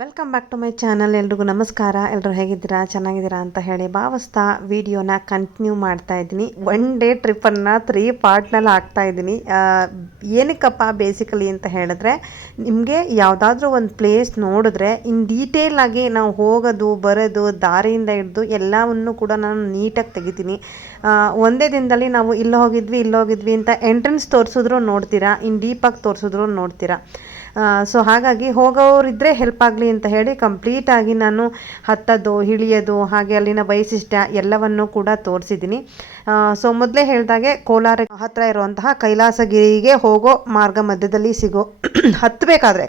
Welcome back to my channel. ಎಲ್ರಿಗೂ ನಮಸ್ಕಾರ. ಎಲ್ಲರೂ ಹೇಗಿದ್ದೀರಾ, ಚೆನ್ನಾಗಿದ್ದೀರಾ ಅಂತ ಹೇಳಿ ಭಾವಿಸ್ತಾ ವಿಡಿಯೋನ ಕಂಟಿನ್ಯೂ ಮಾಡ್ತಾ ಇದ್ದೀನಿ. ಒನ್ ಡೇ ಟ್ರಿಪ್ಪನ್ನು 3 ಪಾರ್ಟ್ನಲ್ಲಿ ಹಾಕ್ತಾ ಇದ್ದೀನಿ. ಏನಕ್ಕಪ್ಪ ಬೇಸಿಕಲಿ ಅಂತ ಹೇಳಿದ್ರೆ, ನಿಮಗೆ ಯಾವುದಾದ್ರೂ ಒಂದು ಪ್ಲೇಸ್ ನೋಡಿದ್ರೆ ಇನ್ ಡೀಟೇಲ್ ಆಗಿ ನಾವು ಹೋಗೋದು ಬರೋದು ದಾರಿಯಿಂದ ಹಿಡಿದು ಎಲ್ಲವನ್ನು ಕೂಡ ನಾನು ನೀಟಾಗಿ ತೆಗಿತೀನಿ. ಒಂದೇ ದಿನದಲ್ಲಿ ನಾವು ಇಲ್ಲಿ ಹೋಗಿದ್ವಿ ಅಂತ ಎಂಟ್ರೆನ್ಸ್ ತೋರಿಸಿದ್ರು ನೋಡ್ತೀರಾ, ಇನ್ ಡೀಪಾಗಿ ತೋರಿಸಿದ್ರು ನೋಡ್ತೀರಾ. ಸೊ ಹಾಗಾಗಿ ಹೋಗೋರಿದ್ದರೆ ಹೆಲ್ಪ್ ಆಗಲಿ ಅಂತ ಹೇಳಿ ಕಂಪ್ಲೀಟಾಗಿ ನಾನು ಹತ್ತೋದು ಇಳಿಯೋದು ಹಾಗೆ ಅಲ್ಲಿನ ವೈಶಿಷ್ಟ್ಯ ಎಲ್ಲವನ್ನು ಕೂಡ ತೋರಿಸಿದ್ದೀನಿ. ಸೊ ಮೊದಲೇ ಹೇಳಿದಾಗೆ ಕೋಲಾರ ಹತ್ತಿರ ಇರುವಂತಹ ಕೈಲಾಸಗಿರಿಗೆ ಹೋಗೋ ಮಾರ್ಗ ಮಧ್ಯದಲ್ಲಿ ಸಿಗೋ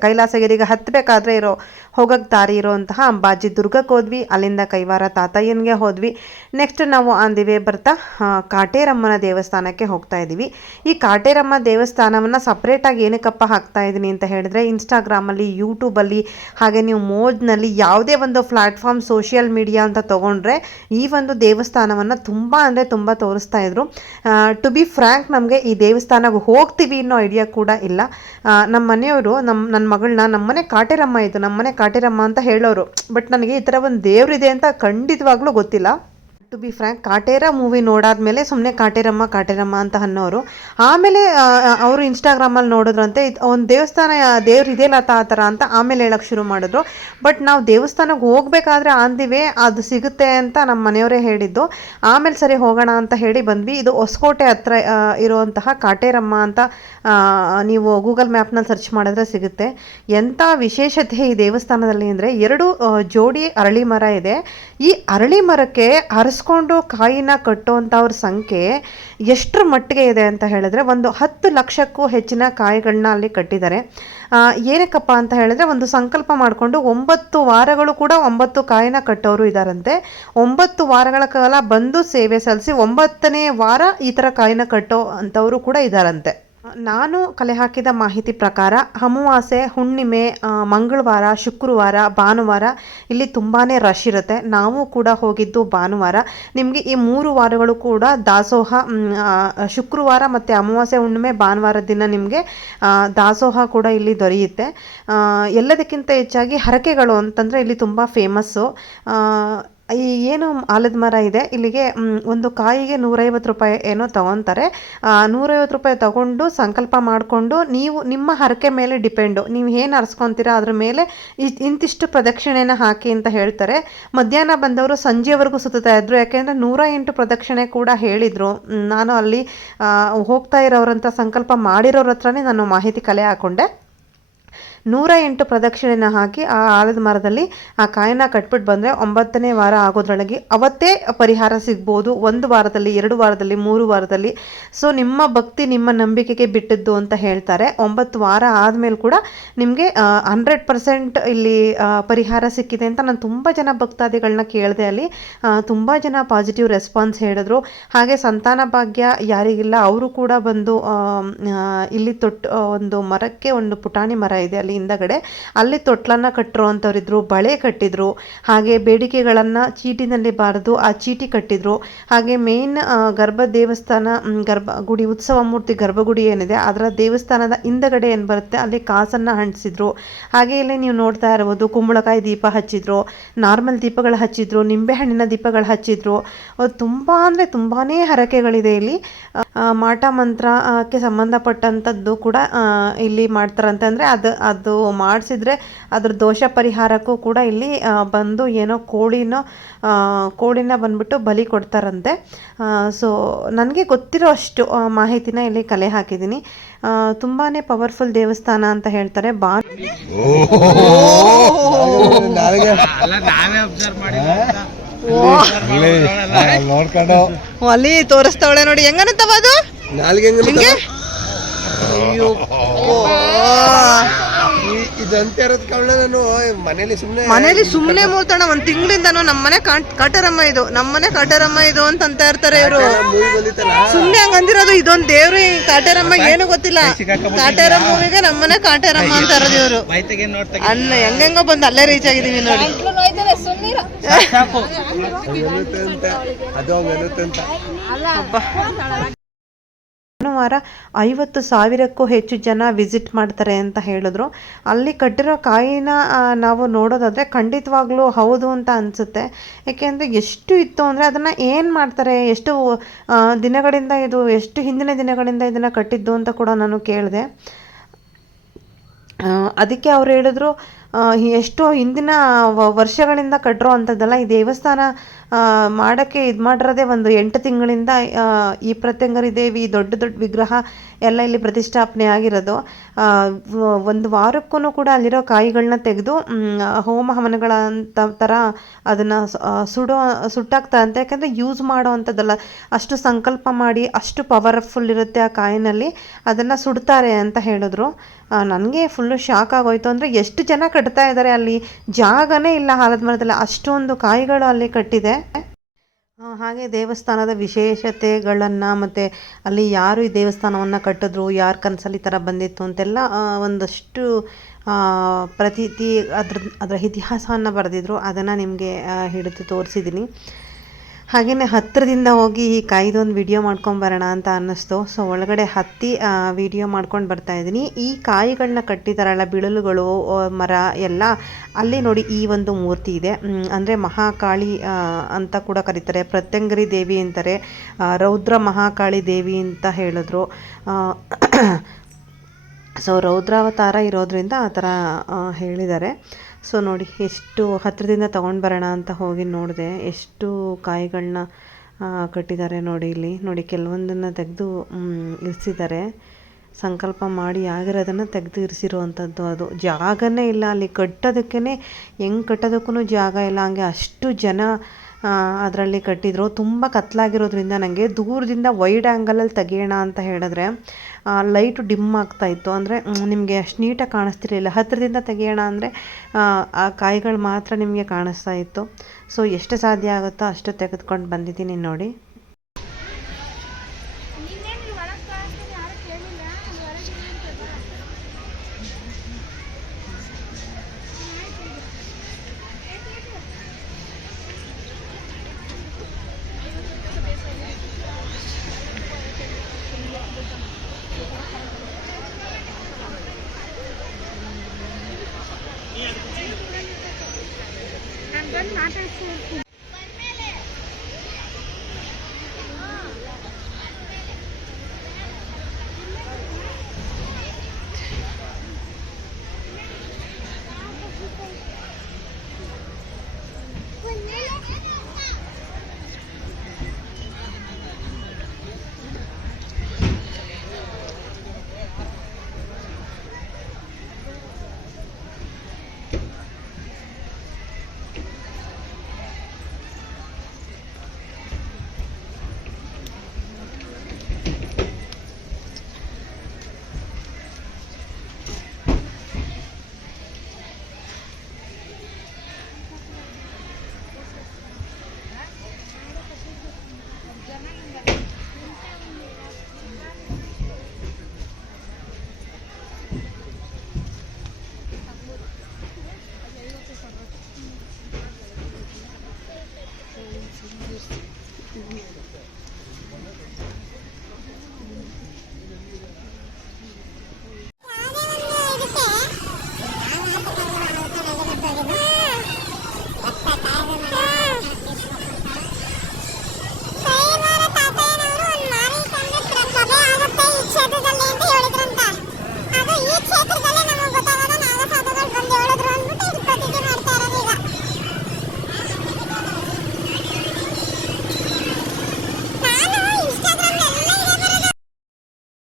ಕೈಲಾಸಗಿರಿಗೆ ಹತ್ತಬೇಕಾದ್ರೆ ಹೋಗೋಕ್ಕೆ ದಾರಿ ಇರೋವಂತಹ ಅಂಬಾಜಿ ದುರ್ಗಕ್ಕೆ ಹೋದ್ವಿ. ಅಲ್ಲಿಂದ ಕೈವಾರ ತಾತಯ್ಯನಿಗೆ ಹೋದ್ವಿ. ನೆಕ್ಸ್ಟ್ ನಾವು ಆಂದಿವೆ ಬರ್ತಾ ಕಾಟೇರಮ್ಮನ ದೇವಸ್ಥಾನಕ್ಕೆ ಹೋಗ್ತಾ ಇದ್ದೀವಿ. ಈ ಕಾಟೇರಮ್ಮ ದೇವಸ್ಥಾನವನ್ನು ಸಪ್ರೇಟಾಗಿ ಏನಕ್ಕಪ್ಪ ಹಾಕ್ತಾ ಇದ್ದೀನಿ ಅಂತ ಹೇಳಿದ್ರೆ, ಇನ್ಸ್ಟಾಗ್ರಾಮಲ್ಲಿ, ಯೂಟ್ಯೂಬಲ್ಲಿ, ಹಾಗೆ ನೀವು ಮೋಜ್ನಲ್ಲಿ ಯಾವುದೇ ಒಂದು ಪ್ಲ್ಯಾಟ್ಫಾರ್ಮ್ ಸೋಷಿಯಲ್ ಮೀಡಿಯಾ ಅಂತ ತೊಗೊಂಡ್ರೆ ಈ ಒಂದು ದೇವಸ್ಥಾನವನ್ನು ತುಂಬ ಅಂದರೆ ತುಂಬ ತೋರಿಸ್ತಾ ಇದ್ರು. ಟು ಬಿ ಫ್ರ್ಯಾಂಕ್, ನಮಗೆ ಈ ದೇವಸ್ಥಾನಕ್ಕೆ ಹೋಗ್ತೀವಿ ಅನ್ನೋ ಐಡಿಯಾ ಕೂಡ ಇಲ್ಲ. ನಮ್ಮ ಮನೆಯವರು ನನ್ನ ಮಗಳನ್ನ ನಮ್ಮನೆ ಕಾಟೇರಮ್ಮ ಅಂತ ಹೇಳೋರು. ಬಟ್ ನನಗೆ ಈ ಥರ ಒಂದು ದೇವ್ರಿದೆ ಅಂತ ಖಂಡಿತವಾಗ್ಲೂ ಗೊತ್ತಿಲ್ಲ. To be frank, Kaatera movie ನೋಡಾದ್ಮೇಲೆ ಸುಮ್ಮನೆ ಕಾಟೇರಮ್ಮ ಅಂತ ಅನ್ನೋರು. ಆಮೇಲೆ ಅವರು ಇನ್ಸ್ಟಾಗ್ರಾಮಲ್ಲಿ ನೋಡಿದ್ರಂತೆ ಒಂದು ದೇವ್ರು ಇದೆಯಲ್ಲ ಆ ಥರ ಅಂತ ಆಮೇಲೆ ಹೇಳೋಕ್ಕೆ ಶುರು ಮಾಡಿದ್ರು. ಬಟ್ ನಾವು ದೇವಸ್ಥಾನಕ್ಕೆ ಹೋಗಬೇಕಾದ್ರೆ ಆಂದಿವೆ ಅದು ಸಿಗುತ್ತೆ ಅಂತ ನಮ್ಮ ಮನೆಯವರೇ ಹೇಳಿದ್ದು. ಆಮೇಲೆ ಸರಿ ಹೋಗೋಣ ಅಂತ ಹೇಳಿ ಬಂದ್ವಿ. ಇದು ಹೊಸಕೋಟೆ ಹತ್ರ ಇರುವಂತಹ ಕಾಟೇರಮ್ಮ ಅಂತ ನೀವು ಗೂಗಲ್ ಮ್ಯಾಪ್ನಲ್ಲಿ ಸರ್ಚ್ ಮಾಡಿದ್ರೆ ಸಿಗುತ್ತೆ. ಎಂಥ ವಿಶೇಷತೆ ಈ ದೇವಸ್ಥಾನದಲ್ಲಿ ಅಂದರೆ, 2 ಜೋಡಿ ಅರಳಿ ಮರ ಇದೆ. ಈ ಅರಳಿ ಮರಕ್ಕೆ ಹರಿಸ್ಕೊಂಡು ಕಾಯಿನ ಕಟ್ಟುವಂಥವ್ರ ಸಂಖ್ಯೆ ಎಷ್ಟರ ಮಟ್ಟಿಗೆ ಇದೆ ಅಂತ ಹೇಳಿದ್ರೆ, ಒಂದು 10 ಲಕ್ಷಕ್ಕೂ ಹೆಚ್ಚಿನ ಕಾಯಿಗಳನ್ನ ಅಲ್ಲಿ ಕಟ್ಟಿದ್ದಾರೆ. ಏನಕ್ಕಪ್ಪ ಅಂತ ಹೇಳಿದ್ರೆ, ಒಂದು ಸಂಕಲ್ಪ ಮಾಡಿಕೊಂಡು 9 ವಾರಗಳು ಕೂಡ 9 ಕಾಯಿನ ಕಟ್ಟೋರು ಇದ್ದಾರಂತೆ. 9 ವಾರಗಳ ಕಾಲ ಬಂದು ಸೇವೆ ಸಲ್ಲಿಸಿ 9ನೇ ವಾರ ಈ ಥರ ಕಾಯಿನ ಕಟ್ಟೋ ಅಂಥವರು ಕೂಡ ಇದ್ದಾರಂತೆ. ನಾನು ಕಲೆ ಹಾಕಿದ ಮಾಹಿತಿ ಪ್ರಕಾರ ಅಮಾವಾಸ್ಯೆ, ಹುಣ್ಣಿಮೆ, ಮಂಗಳವಾರ, ಶುಕ್ರವಾರ, ಭಾನುವಾರ ಇಲ್ಲಿ ತುಂಬಾ ರಶ್ ಇರುತ್ತೆ. ನಾವು ಕೂಡ ಹೋಗಿದ್ದು ಭಾನುವಾರ. ನಿಮಗೆ ಈ 3 ವಾರಗಳು ಕೂಡ ದಾಸೋಹ, ಶುಕ್ರವಾರ ಮತ್ತು ಅಮಾವಾಸ್ಯೆ, ಹುಣ್ಣಿಮೆ, ಭಾನುವಾರ ದಿನ ನಿಮಗೆ ದಾಸೋಹ ಕೂಡ ಇಲ್ಲಿ ದೊರೆಯುತ್ತೆ. ಎಲ್ಲದಕ್ಕಿಂತ ಹೆಚ್ಚಾಗಿ ಹರಕೆಗಳು ಅಂತಂದರೆ ಇಲ್ಲಿ ತುಂಬ ಫೇಮಸ್ಸು. ಈ ಏನು ಆಲದ ಮರ ಇದೆ ಇಲ್ಲಿಗೆ ಒಂದು ಕಾಯಿಗೆ 150 ರೂಪಾಯಿ ಏನೋ ತೊಗೊತಾರೆ. 150 ರೂಪಾಯಿ ತೊಗೊಂಡು ಸಂಕಲ್ಪ ಮಾಡಿಕೊಂಡು ನಿಮ್ಮ ಹರಕೆ ಮೇಲೆ ಡಿಪೆಂಡು, ನೀವು ಏನು ಹರಿಸ್ಕೊತೀರಾ ಅದ್ರ ಮೇಲೆ ಇಂತಿಷ್ಟು ಪ್ರದಕ್ಷಿಣೆನ ಹಾಕಿ ಅಂತ ಹೇಳ್ತಾರೆ. ಮಧ್ಯಾಹ್ನ ಬಂದವರು ಸಂಜೆವರೆಗೂ ಸುತ್ತಾ ಇದ್ರು, ಯಾಕೆಂದರೆ 108 ಪ್ರದಕ್ಷಿಣೆ ಕೂಡ ಹೇಳಿದರು. ನಾನು ಅಲ್ಲಿ ಹೋಗ್ತಾ ಇರೋರಂಥ ಸಂಕಲ್ಪ ಮಾಡಿರೋರ ಹತ್ರನೇ ನಾನು ಮಾಹಿತಿ ಕಲೆ ಹಾಕ್ಕೊಂಡೆ. 108 ಪ್ರದಕ್ಷಿಣೆನ ಹಾಕಿ ಆ ಆಲದ ಮರದಲ್ಲಿ ಆ ಕಾಯಿನ ಕಟ್ಬಿಟ್ಟು ಬಂದರೆ 9ನೇ ವಾರ ಆಗೋದ್ರೊಳಗೆ ಅವತ್ತೇ ಪರಿಹಾರ ಸಿಗ್ಬೋದು. 1 ವಾರದಲ್ಲಿ, 2 ವಾರದಲ್ಲಿ, 3 ವಾರದಲ್ಲಿ. ಸೊ ನಿಮ್ಮ ಭಕ್ತಿ ನಿಮ್ಮ ನಂಬಿಕೆಗೆ ಬಿಟ್ಟಿದ್ದು ಅಂತ ಹೇಳ್ತಾರೆ. 9 ವಾರ ಆದಮೇಲೆ ಕೂಡ ನಿಮಗೆ 100% ಇಲ್ಲಿ ಪರಿಹಾರ ಸಿಕ್ಕಿದೆ ಅಂತ ನಾನು ತುಂಬ ಜನ ಭಕ್ತಾದಿಗಳನ್ನ ಕೇಳಿದೆ. ಅಲ್ಲಿ ತುಂಬ ಜನ ಪಾಸಿಟಿವ್ ರೆಸ್ಪಾನ್ಸ್ ಹೇಳಿದ್ರು. ಹಾಗೆ ಸಂತಾನ ಭಾಗ್ಯ ಯಾರಿಗಿಲ್ಲ ಅವರು ಕೂಡ ಬಂದು ಇಲ್ಲಿ ಒಂದು ಮರಕ್ಕೆ, ಒಂದು ಪುಟಾಣಿ ಮರ ಇದೆ ಅಲ್ಲಿ ಹಿಂದಗಡೆ, ಅಲ್ಲಿ ತೊಟ್ಲನ್ನು ಕಟ್ಟಿರುವಂಥವ್ರಿದ್ರು, ಬಳೆ ಕಟ್ಟಿದ್ರು. ಹಾಗೆ ಬೇಡಿಕೆಗಳನ್ನು ಚೀಟಿನಲ್ಲಿ ಬಾರದು ಆ ಚೀಟಿ ಕಟ್ಟಿದ್ರು. ಹಾಗೆ ಮೇನ್ ಗರ್ಭಗುಡಿ, ಉತ್ಸವ ಮೂರ್ತಿ ಗರ್ಭಗುಡಿ ಏನಿದೆ ಅದರ ದೇವಸ್ಥಾನದ ಹಿಂದಗಡೆ ಏನು ಬರುತ್ತೆ ಅಲ್ಲಿ ಕಾಸನ್ನು ಹಂಚಿಸಿದ್ರು. ಹಾಗೆ ಇಲ್ಲಿ ನೀವು ನೋಡ್ತಾ ಇರ್ಬೋದು, ಕುಂಬಳಕಾಯಿ ದೀಪ ಹಚ್ಚಿದ್ರು, ನಾರ್ಮಲ್ ದೀಪಗಳು ಹಚ್ಚಿದ್ರು, ನಿಂಬೆಹಣ್ಣಿನ ದೀಪಗಳು ಹಚ್ಚಿದ್ರು. ತುಂಬ ಅಂದರೆ ತುಂಬಾ ಹರಕೆಗಳಿದೆ ಇಲ್ಲಿ. ಮಾಟ ಮಂತ್ರಕ್ಕೆ ಸಂಬಂಧಪಟ್ಟಂಥದ್ದು ಕೂಡ ಇಲ್ಲಿ ಮಾಡ್ತಾರಂತೆ. ಅಂದರೆ ಅದು ಮಾಡಿಸಿದ್ರೆ ಅದ್ರ ದೋಷ ಪರಿಹಾರಕ್ಕೂ ಕೂಡ ಇಲ್ಲಿ ಬಂದು ಏನೋ ಕೋಳಿನ ಬಂದ್ಬಿಟ್ಟು ಬಲಿ ಕೊಡ್ತಾರಂತೆ. ಸೊ ನನಗೆ ಗೊತ್ತಿರೋ ಅಷ್ಟು ಮಾಹಿತಿನ ಇಲ್ಲಿ ಕಲೆ ಹಾಕಿದ್ದೀನಿ. ತುಂಬಾ ಪವರ್ಫುಲ್ ದೇವಸ್ಥಾನ ಅಂತ ಹೇಳ್ತಾರೆ. ಅಲ್ಲಿ ತೋರಿಸ್ತಾವಳೆ ನೋಡಿ, ಹೆಂಗನತ್ತವ ಅದು ನಿಂಗೆ. ಮನೇಲಿ ಸುಮ್ಮನೆ ಮೂಳ್ತಾಣ. ಒಂದ್ ತಿಂಗಳಿಂದನೂ ನಮ್ಮನೆ ಕಾಟೇರಮ್ಮ ಇದು ಅಂತ ಇರ್ತಾರೆ ಇವರು. ಸುಮ್ಮನೆ ಹಂಗ ಅಂದಿರೋದು. ಇದೊಂದು ದೇವ್ರು ಕಾಟೇರಮ್ಮ ಏನು ಗೊತ್ತಿಲ್ಲ. ಕಾಟೇರಮ್ಮ ಮೂವಿಗೆ ನಮ್ಮನೆ ಕಾಟೇರಮ್ಮ ಅಂತ ಇರೋದು ಇವರು. ಅನ್ನ ಹೆಂಗೋ ಬಂದು ಅಲ್ಲೇ ರೀಚ್ ಆಗಿದೀವಿ ನೋಡಿ. ಭಾನುವಾರ 50,000ಕ್ಕೂ ಹೆಚ್ಚು ಜನ ವಿಸಿಟ್ ಮಾಡ್ತಾರೆ ಅಂತ ಹೇಳಿದ್ರು. ಅಲ್ಲಿ ಕಟ್ಟಿರೋ ಕಾಯಿನ ನಾವು ನೋಡೋದಾದರೆ ಖಂಡಿತವಾಗ್ಲೂ ಹೌದು ಅಂತ ಅನಿಸುತ್ತೆ. ಏಕೆಂದರೆ ಎಷ್ಟು ಇತ್ತು ಅಂದರೆ ಅದನ್ನು ಏನು ಮಾಡ್ತಾರೆ, ಎಷ್ಟು ದಿನಗಳಿಂದ ಇದು, ಎಷ್ಟು ಹಿಂದಿನ ದಿನಗಳಿಂದ ಇದನ್ನು ಕಟ್ಟಿದ್ದು ಅಂತ ಕೂಡ ನಾನು ಕೇಳಿದೆ. ಅದಕ್ಕೆ ಅವ್ರು ಹೇಳಿದ್ರು, ಎಷ್ಟೋ ಹಿಂದಿನ ವರ್ಷಗಳಿಂದ ಕಟ್ಟಿರೋ ಅಂಥದ್ದಲ್ಲ, ಈ ದೇವಸ್ಥಾನ ಮಾಡೋಕ್ಕೆ ಇದು ಮಾಡಿರೋದೇ ಒಂದು 8 ತಿಂಗಳಿಂದ ಈ ಪ್ರತ್ಯಂಗರಿ ದೇವಿ ದೊಡ್ಡ ದೊಡ್ಡ ವಿಗ್ರಹ ಎಲ್ಲ ಇಲ್ಲಿ ಪ್ರತಿಷ್ಠಾಪನೆ ಆಗಿರೋದು. ಒಂದು ವಾರಕ್ಕೂ ಕೂಡ ಅಲ್ಲಿರೋ ಕಾಯಿಗಳನ್ನ ತೆಗೆದು ಹೋಮ ಹವನಗಳ ಥರ ಅದನ್ನು ಸುಟ್ಟಾಕ್ತಾರಂತೆ. ಯಾಕಂದರೆ ಯೂಸ್ ಮಾಡೋ ಅಂಥದ್ದಲ್ಲ, ಅಷ್ಟು ಸಂಕಲ್ಪ ಮಾಡಿ ಅಷ್ಟು ಪವರ್ಫುಲ್ ಇರುತ್ತೆ ಆ ಕಾಯಿನಲ್ಲಿ, ಅದನ್ನು ಸುಡ್ತಾರೆ ಅಂತ ಹೇಳಿದ್ರು. ನನಗೆ ಫುಲ್ಲು ಶಾಕ್ ಆಗೋಯ್ತು. ಅಂದರೆ ಎಷ್ಟು ಜನ ಕಟ್ತಾ ಇದ್ದಾರೆ, ಅಲ್ಲಿ ಜಾಗನೇ ಇಲ್ಲ ಆಲದ ಮರದಲ್ಲಿ, ಅಷ್ಟೊಂದು ಕಾಯಿಗಳು ಅಲ್ಲಿ ಕಟ್ಟಿದೆ. ಹಾಗೆ ದೇವಸ್ಥಾನದ ವಿಶೇಷತೆಗಳನ್ನು ಮತ್ತು ಅಲ್ಲಿ ಯಾರು ಈ ದೇವಸ್ಥಾನವನ್ನು ಕಟ್ಟಿದ್ರು, ಯಾರ ಕನಸಲ್ಲಿ ಈ ಥರ ಬಂದಿತ್ತು ಅಂತೆಲ್ಲ ಒಂದಷ್ಟು ಪ್ರತೀತಿ ಅದರ ಇತಿಹಾಸವನ್ನು ಬರೆದಿದ್ರು. ಅದನ್ನು ನಿಮಗೆ ಹಿಡಿದು ತೋರಿಸಿದ್ದೀನಿ. ಹಾಗೆಯೇ ಹತ್ತಿರದಿಂದ ಹೋಗಿ ಈ ಕಾಯ್ದೊಂದು ವಿಡಿಯೋ ಮಾಡ್ಕೊಂಬರೋಣ ಅಂತ ಅನ್ನಿಸ್ತು. ಸೊ ಒಳಗಡೆ ಹತ್ತಿ ವಿಡಿಯೋ ಮಾಡ್ಕೊಂಡು ಬರ್ತಾಯಿದ್ದೀನಿ. ಈ ಕಾಯಿಗಳನ್ನ ಕಟ್ಟಿದಾರಲ್ಲ, ಬಿಳಲುಗಳು, ಮರ ಎಲ್ಲ, ಅಲ್ಲಿ ನೋಡಿ ಈ ಒಂದು ಮೂರ್ತಿ ಇದೆ. ಅಂದರೆ ಮಹಾಕಾಳಿ ಅಂತ ಕೂಡ ಕರೀತಾರೆ, ಪ್ರತ್ಯಂಗರಿ ದೇವಿ ಅಂತಾರೆ, ರೌದ್ರ ಮಹಾಕಾಳಿ ದೇವಿ ಅಂತ ಹೇಳಿದ್ರು. ಸೊ ರೌದ್ರಾವತಾರ ಇರೋದ್ರಿಂದ ಆ ಥರ ಹೇಳಿದ್ದಾರೆ. ಸೊ ನೋಡಿ ಎಷ್ಟು ಹತ್ತಿರದಿಂದ ತೊಗೊಂಡು ಬರೋಣ ಅಂತ ಹೋಗಿ ನೋಡಿದೆ, ಎಷ್ಟು ಕಾಯಿಗಳನ್ನ ಕಟ್ಟಿದ್ದಾರೆ ನೋಡಿ. ಇಲ್ಲಿ ನೋಡಿ, ಕೆಲವೊಂದನ್ನು ತೆಗೆದು ಇರಿಸಿದ್ದಾರೆ, ಸಂಕಲ್ಪ ಮಾಡಿ ಆಗಿರೋದನ್ನು ತೆಗೆದು ಇರಿಸಿರುವಂಥದ್ದು. ಅದು ಜಾಗನೇ ಇಲ್ಲ ಅಲ್ಲಿ ಕಟ್ಟೋದಕ್ಕೇ, ಹೆಂಗೆ ಕಟ್ಟೋದಕ್ಕೂ ಜಾಗ ಇಲ್ಲ. ಹಂಗೆ ಅಷ್ಟು ಜನ ಅದರಲ್ಲಿ ಕಟ್ಟಿದ್ರು. ತುಂಬ ಕತ್ಲಾಗಿರೋದ್ರಿಂದ ನನಗೆ ದೂರದಿಂದ ವೈಡ್ ಆ್ಯಂಗಲಲ್ಲಿ ತೆಗಿಯೋಣ ಅಂತ ಹೇಳಿದ್ರೆ ಲೈಟು ಡಿಮ್ ಆಗ್ತಾಯಿತ್ತು. ಅಂದರೆ ನಿಮಗೆ ಅಷ್ಟು ನೀಟಾಗಿ ಕಾಣಿಸ್ತಿರಲಿಲ್ಲ. ಹತ್ತಿರದಿಂದ ತೆಗಿಯೋಣ ಅಂದರೆ ಆ ಕಾಯಿಗಳು ಮಾತ್ರ ನಿಮಗೆ ಕಾಣಿಸ್ತಾ ಇತ್ತು. ಸೊ ಎಷ್ಟು ಸಾಧ್ಯ ಆಗುತ್ತೋ ಅಷ್ಟು ತೆಗೆದುಕೊಂಡು ಬಂದಿದ್ದೀನಿ ನೋಡಿ.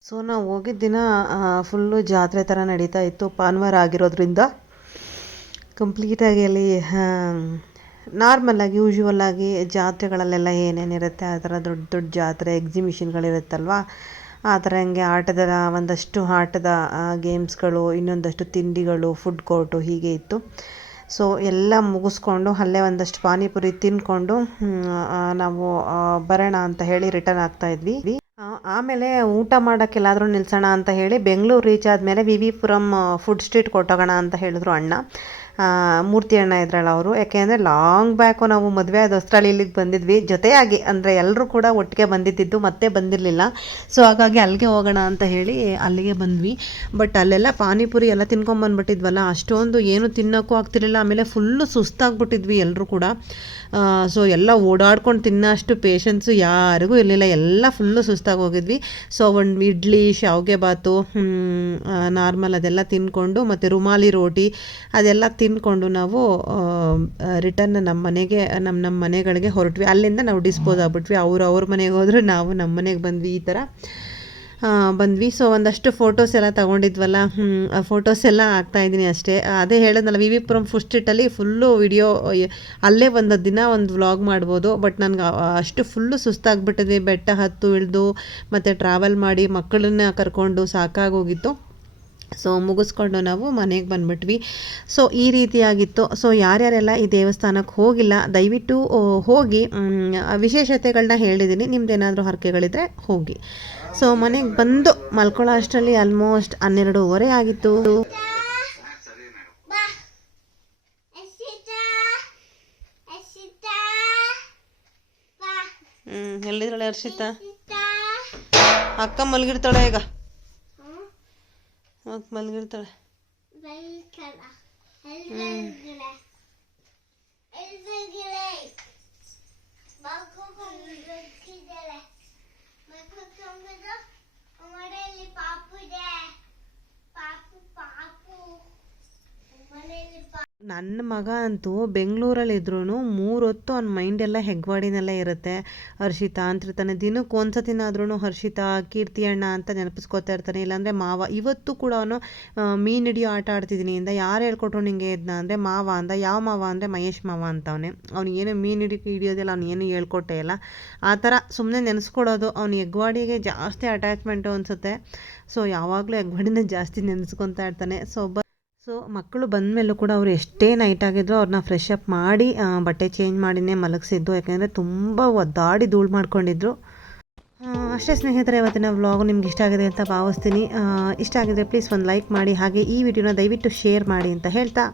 ಸೊ ನಾವು ಹೋಗಿದ್ದ ದಿನ ಫುಲ್ಲು ಜಾತ್ರೆ ಥರ ನಡೀತಾ ಇತ್ತು. ಭಾನುವಾರ ಆಗಿರೋದ್ರಿಂದ ಕಂಪ್ಲೀಟಾಗಿ ಅಲ್ಲಿ ನಾರ್ಮಲಾಗಿ ಯೂಶ್ವಲಾಗಿ ಜಾತ್ರೆಗಳಲ್ಲೆಲ್ಲ ಏನೇನಿರುತ್ತೆ ಆ ಥರ ದೊಡ್ಡ ದೊಡ್ಡ ಜಾತ್ರೆ ಎಕ್ಸಿಬಿಷನ್ಗಳಿರುತ್ತಲ್ವ, ಆ ಥರ ಹಂಗೆ ಒಂದಷ್ಟು ಆಟದ ಗೇಮ್ಸ್ಗಳು, ಇನ್ನೊಂದಷ್ಟು ತಿಂಡಿಗಳು, ಫುಡ್ ಕೋರ್ಟು ಹೀಗೆ ಇತ್ತು. ಸೊ ಎಲ್ಲ ಮುಗಿಸ್ಕೊಂಡು ಅಲ್ಲೇ ಒಂದಷ್ಟು ಪಾನಿಪುರಿ ತಿಂದ್ಕೊಂಡು ನಾವು ಬರೋಣ ಅಂತ ಹೇಳಿ ರಿಟರ್ನ್ ಆಗ್ತಾಯಿದ್ವಿ. ಆಮೇಲೆ ಊಟ ಮಾಡೋಕ್ಕೆಲ್ಲಾದರೂ ನಿಲ್ಸೋಣ ಅಂತ ಹೇಳಿ ಬೆಂಗಳೂರು ರೀಚ್ ಆದಮೇಲೆ V V Puram food street ಕೊಟ್ಟೋಗೋಣ ಅಂತ ಹೇಳಿದ್ರು ಅಣ್ಣ. ಮೂರ್ತಿ ಅಣ್ಣ ಇದ್ರಲ್ಲ ಅವರು. ಯಾಕೆಂದರೆ ಲಾಂಗ್ ಬ್ಯಾಕು ನಾವು ಮದುವೆ ಆದ ಹೊಸ್ತ್ರಳ್ಳಿ ಇಲ್ಲಿಗೆ ಬಂದಿದ್ವಿ ಜೊತೆಯಾಗಿ, ಅಂದರೆ ಎಲ್ಲರೂ ಕೂಡ ಒಟ್ಟಿಗೆ ಬಂದಿದ್ದು, ಮತ್ತೆ ಬಂದಿರಲಿಲ್ಲ. ಸೊ ಹಾಗಾಗಿ ಅಲ್ಲಿಗೆ ಹೋಗೋಣ ಅಂತ ಹೇಳಿ ಅಲ್ಲಿಗೆ ಬಂದ್ವಿ. ಬಟ್ ಅಲ್ಲೆಲ್ಲ ಪಾನಿಪುರಿ ಎಲ್ಲ ತಿನ್ಕೊಂಬಂದ್ಬಿಟ್ಟಿದ್ವಲ್ಲ, ಅಷ್ಟೊಂದು ಏನು ತಿನ್ನೋಕ್ಕೂ ಆಗ್ತಿರಲಿಲ್ಲ. ಆಮೇಲೆ ಫುಲ್ಲು ಸುಸ್ತಾಗ್ಬಿಟ್ಟಿದ್ವಿ ಎಲ್ಲರೂ ಕೂಡ. ಸೊ ಎಲ್ಲ ಓಡಾಡ್ಕೊಂಡು ತಿನ್ನೋ ಅಷ್ಟು ಪೇಷನ್ಸು ಯಾರಿಗೂ ಇರಲಿಲ್ಲ, ಎಲ್ಲ ಫುಲ್ಲು ಸುಸ್ತಾಗಿ ಹೋಗಿದ್ವಿ. ಸೊ ಒಂದು ಇಡ್ಲಿ, ಶಾವಿಗೆ ಬಾತು, ನಾರ್ಮಲ್ ಅದೆಲ್ಲ ತಿಂದ್ಕೊಂಡು, ಮತ್ತು ರುಮಾಲಿ ರೋಟಿ ಅದೆಲ್ಲ ತಿಂದ್ಕೊಂಡು ನಾವು ರಿಟರ್ನ್ ನಮ್ಮ ಮನೆಗಳಿಗೆ ಹೊರಟ್ವಿ. ಅಲ್ಲಿಂದ ನಾವು ಡಿಸ್ಪೋಸ್ ಆಗ್ಬಿಟ್ವಿ. ಅವ್ರ ಮನೆಗೆ ಹೋದ್ರು, ನಾವು ನಮ್ಮ ಮನೆಗೆ ಬಂದ್ವಿ. ಈ ಥರ ಬಂದ್ವಿ. ಸೊ ಒಂದಷ್ಟು ಫೋಟೋಸ್ ಎಲ್ಲ ತೊಗೊಂಡಿದ್ವಲ್ಲ, ಆ ಫೋಟೋಸ್ ಎಲ್ಲ ಹಾಕ್ತಾಯಿದ್ದೀನಿ ಅಷ್ಟೇ. ಅದೇ ಹೇಳಿದ್ನಲ್ಲ, ವಿ ವಿ ಪುರಂ ಫುಡ್ ಸ್ಟ್ರೀಟಲ್ಲಿ ಫುಲ್ಲು ವಿಡಿಯೋ, ಅಲ್ಲೇ ಒಂದು ದಿನ ಒಂದು ವ್ಲಾಗ್ ಮಾಡ್ಬೋದು. ಬಟ್ ನನಗೆ ಅಷ್ಟು ಫುಲ್ಲು ಸುಸ್ತಾಗ್ಬಿಟ್ಟಿದೆ, ಬೆಟ್ಟ ಹತ್ತು ಇಳಿದು ಮತ್ತು ಟ್ರಾವೆಲ್ ಮಾಡಿ ಮಕ್ಕಳನ್ನ ಕರ್ಕೊಂಡು ಸಾಕಾಗೋಗಿತ್ತು. ಸೊ ಮುಗಿಸ್ಕೊಂಡು ನಾವು ಮನೆಗೆ ಬಂದುಬಿಟ್ವಿ. ಸೊ ಈ ರೀತಿಯಾಗಿತ್ತು. ಸೊ ಯಾರ್ಯಾರೆಲ್ಲ ಈ ದೇವಸ್ಥಾನಕ್ಕೆ ಹೋಗಿಲ್ಲ ದಯವಿಟ್ಟು ಹೋಗಿ. ವಿಶೇಷತೆಗಳನ್ನ ಹೇಳಿದ್ದೀನಿ, ನಿಮ್ದೇನಾದರೂ ಹರಕೆಗಳಿದ್ರೆ ಹೋಗಿ. ಸೊ ಮನೆಗೆ ಬಂದು ಮಲ್ಕೊಳ್ಳೋ ಅಷ್ಟರಲ್ಲಿ ಆಲ್ಮೋಸ್ಟ್ 12:30 ಆಗಿತ್ತು. ಎಲ್ಲಿದ್ರಳೆ ಹರ್ಷಿತಾ? ಅಕ್ಕ ಮಲಗಿರ್ತಾಳೆ ಈಗ, ಮಲಗಿರ್ತಾಳೆ. ನನ್ನ ಮಗ ಅಂತೂ ಬೆಂಗಳೂರಲ್ಲಿದ್ರೂ 3 ಹೊತ್ತು ಅವ್ನ ಮೈಂಡೆಲ್ಲ ಹೆಗ್ವಾಡಿನಲ್ಲೇ ಇರುತ್ತೆ. ಹರ್ಷಿತಾ ಅಂತಿರ್ತಾನೆ, ದಿನಕ್ಕೆ ಒಂದ್ಸತಿನಾದ್ರೂ ಹರ್ಷಿತಾ, ಕೀರ್ತಿ ಅಣ್ಣ ಅಂತ ನೆನಪಿಸ್ಕೋತಾ ಇರ್ತಾನೆ. ಇಲ್ಲಾಂದರೆ ಮಾವ. ಇವತ್ತು ಕೂಡ ಅವನು ಮೀನು ಹಿಡಿಯೋ ಆಟ ಆಡ್ತಿದ್ದೀನಿ ಇಂದ, ಯಾರು ಹೇಳ್ಕೊಟ್ರು ನಿಂಗೆ ಇದನ್ನ ಅಂದರೆ ಮಾವ ಅಂದ. ಯಾವ ಮಾವ ಅಂದರೆ ಮಹೇಶ್ ಮಾವ ಅಂತವನೇ. ಅವ್ನಿಗೇನು ಮೀನು ಹಿಡಿಯೋದಿಲ್ಲ, ಅವ್ನು ಏನು ಹೇಳ್ಕೊಟ್ಟೇ ಇಲ್ಲ. ಆ ಥರ ಸುಮ್ಮನೆ ನೆನೆಸ್ಕೊಳ್ಳೋದು. ಅವ್ನು ಹೆಗ್ವಾಡಿಗೆ ಜಾಸ್ತಿ ಅಟ್ಯಾಚ್ಮೆಂಟು ಅನಿಸುತ್ತೆ. ಸೊ ಯಾವಾಗಲೂ ಹೆಗ್ವಾಡಿನ ಜಾಸ್ತಿ ನೆನೆಸ್ಕೊತಾ ಇರ್ತಾನೆ. ಸೊ ಮಕ್ಕಳು ಬಂದ ಮೇಲೂ ಕೂಡ ಅವರು ಎಷ್ಟೇ ನೈಟ್ ಆಗಿದ್ರು ಅವ್ರನ್ನ ಫ್ರೆಶ್ ಅಪ್ ಮಾಡಿ ಬಟ್ಟೆ ಚೇಂಜ್ ಮಾಡಿನೇ ಮಲಗಿಸಿದ್ದು. ಯಾಕೆಂದರೆ ತುಂಬ ಒದ್ದಾಡಿ ಧೂಳು ಮಾಡ್ಕೊಂಡಿದ್ರು. ಅಷ್ಟೇ ಸ್ನೇಹಿತರೆ, ಇವತ್ತಿನ ವ್ಲಾಗ್ ನಿಮ್ಗೆ ಇಷ್ಟ ಆಗಿದೆ ಅಂತ ಭಾವಿಸ್ತೀನಿ. ಇಷ್ಟ ಆಗಿದ್ರೆ ಪ್ಲೀಸ್ ಒಂದು ಲೈಕ್ ಮಾಡಿ, ಹಾಗೆ ಈ ವಿಡಿಯೋನ ದಯವಿಟ್ಟು ಶೇರ್ ಮಾಡಿ ಅಂತ ಹೇಳ್ತಾ